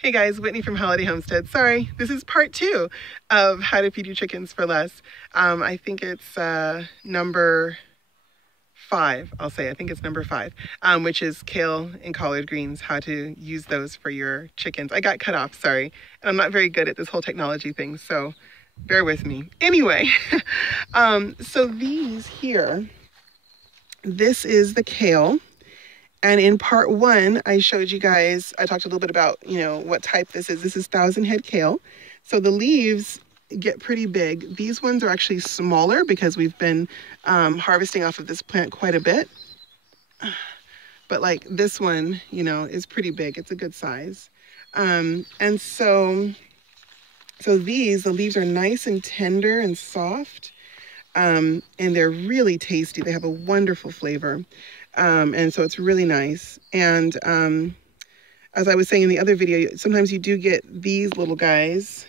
Hey guys, Whitney from Holiday Homestead. Sorry, this is part 2 of how to feed your chickens for less. I think it's number 5, I'll say. I think it's number 5, which is kale and collard greens, how to use those for your chickens. I got cut off, sorry. And I'm not very good at this whole technology thing, so bear with me. Anyway, so these here, this is the kale. And in part 1, I showed you guys, I talked a little bit about, what type this is. This is 1,000 head kale. So the leaves get pretty big. These ones are actually smaller because we've been harvesting off of this plant quite a bit. But like this one, is pretty big. It's a good size. And so the leaves are nice and tender and soft. And they're really tasty. They have a wonderful flavor. And so it's really nice. And as I was saying in the other video, sometimes you do get these little guys.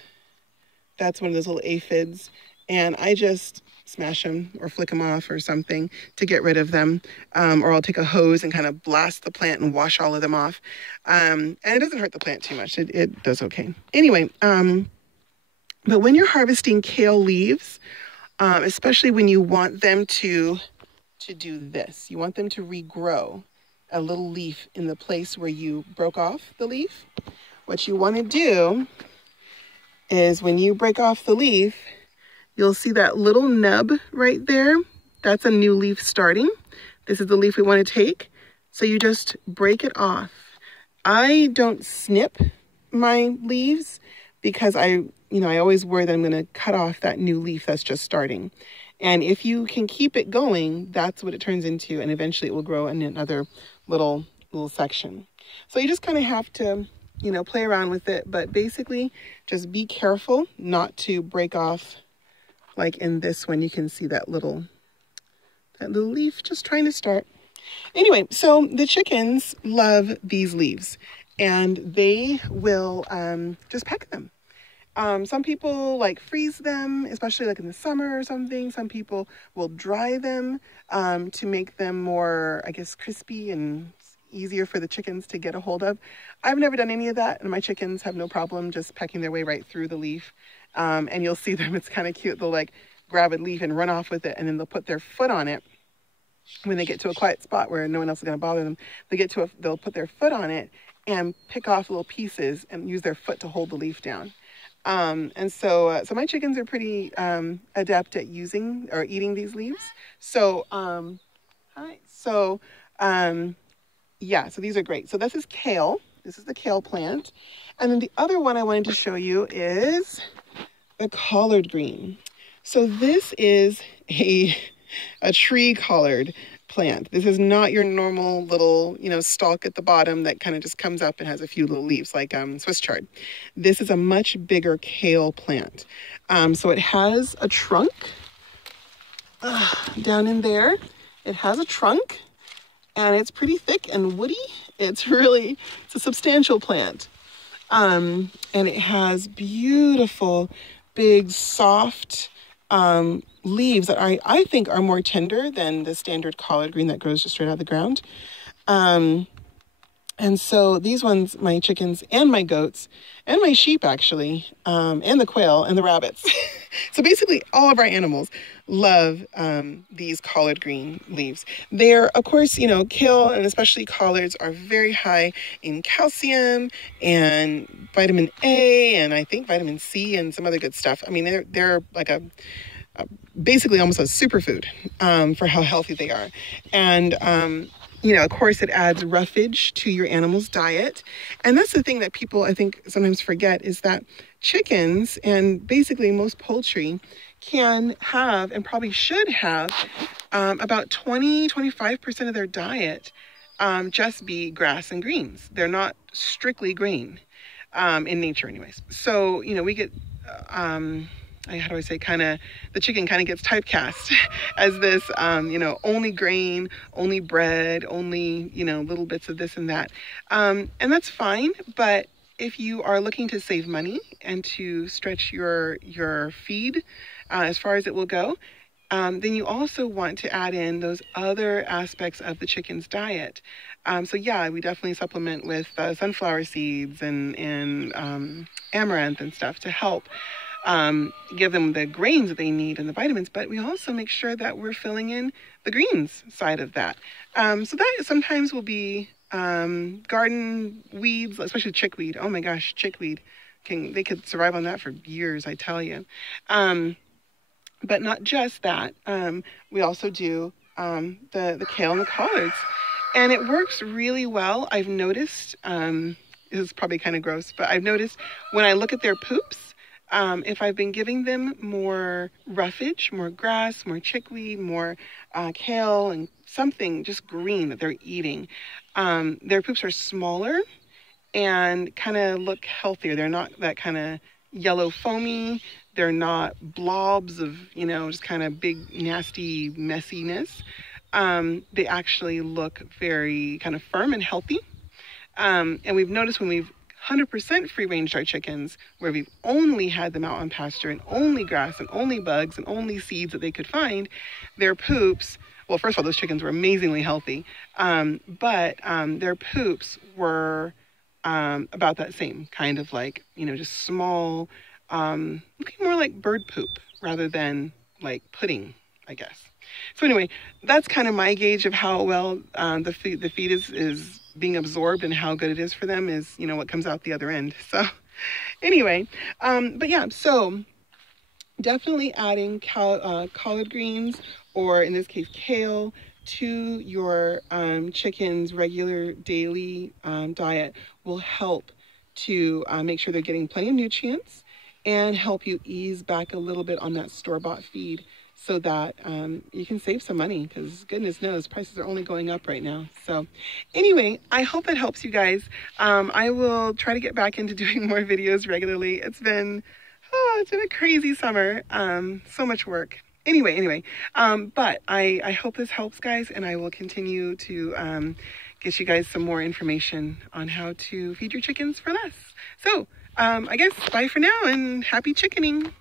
That's one of those little aphids. And I just smash them or flick them off or something to get rid of them. Or I'll take a hose and kind of blast the plant and wash all of them off. And it doesn't hurt the plant too much. It does okay. Anyway, but when you're harvesting kale leaves, especially when you want them to do this. You want them to regrow a little leaf in the place where you broke off the leaf. What you want to do is when you break off the leaf, you'll see that little nub right there. That's a new leaf starting. This is the leaf we want to take. So you just break it off. I don't snip my leaves because I always worry that I'm going to cut off that new leaf that's just starting. And if you can keep it going, that's what it turns into. And eventually it will grow in another little section. So you just kind of have to, play around with it. But basically, just be careful not to break off. Like in this one, you can see that little leaf just trying to start. Anyway, so the chickens love these leaves. And they will just peck them. Some people like freeze them, especially like in the summer or something. Some people will dry them to make them more, I guess, crispy and easier for the chickens to get a hold of. I've never done any of that, and my chickens have no problem just pecking their way right through the leaf. And you'll see them, it's kind of cute. They'll like grab a leaf and run off with it, and then they'll put their foot on it. When they get to a quiet spot where no one else is going to bother them, they'll put their foot on it and pick off little pieces and use their foot to hold the leaf down. And so my chickens are pretty adept at using or eating these leaves. So so these are great. So this is kale. This is the kale plant. And then the other one I wanted to show you is the collard green. So this is a tree collard plant. This is not your normal little, stalk at the bottom that kind of just comes up and has a few little leaves like Swiss chard. This is a much bigger kale plant. So it has a trunk down in there. It has a trunk and it's pretty thick and woody. It's a substantial plant. And it has beautiful, big, soft, leaves that I think are more tender than the standard collard green that grows just straight out of the ground. And so these ones, my chickens and my goats and my sheep actually, and the quail and the rabbits. So basically all of our animals love these collard green leaves. They're, of course, kale and especially collards are very high in calcium and vitamin A and I think vitamin C and some other good stuff. I mean, they're like basically almost a superfood for how healthy they are. And, of course, it adds roughage to your animal's diet. And that's the thing that people, I think, sometimes forget is that chickens and basically most poultry can have and probably should have about 20-25% of their diet just be grass and greens. They're not strictly grain in nature anyways. So, we get... how do I say, the chicken kind of gets typecast as this, only grain, only bread, only, little bits of this and that. And that's fine. But if you are looking to save money and to stretch your feed as far as it will go, then you also want to add in those other aspects of the chicken's diet. So yeah, we definitely supplement with sunflower seeds and amaranth and stuff to help give them the grains that they need and the vitamins, but we also make sure that we're filling in the greens side of that. So that sometimes will be garden weeds, especially chickweed. Oh my gosh, chickweed. They could survive on that for years, I tell you. But not just that. We also do the kale and the collards. And it works really well. I've noticed, this is probably kind of gross, but I've noticed when I look at their poops, if I've been giving them more roughage, more grass, more chickweed, more kale, and something just green that they're eating, their poops are smaller and kind of look healthier. They're not that kind of yellow foamy. They're not blobs of, just kind of big, nasty messiness. They actually look very kind of firm and healthy. And we've noticed when we've 100% free-ranged our chickens, where we've only had them out on pasture and only grass and only bugs and only seeds that they could find, their poops, well, first of all, those chickens were amazingly healthy, but their poops were about that same kind of like, just small, looking more like bird poop rather than like pudding, I guess. So anyway, that's kind of my gauge of how well the feed is being absorbed and how good it is for them is, what comes out the other end. So anyway, but yeah, so definitely adding collard greens, or in this case, kale, to your chicken's regular daily diet will help to make sure they're getting plenty of nutrients and help you ease back a little bit on that store-bought feed, so that you can save some money, because goodness knows prices are only going up right now. So anyway, I hope that helps you guys. I will try to get back into doing more videos regularly. It's been a crazy summer. So much work. Anyway, but I hope this helps, guys, and I will continue to get you guys some more information on how to feed your chickens for less. So I guess bye for now and happy chickening.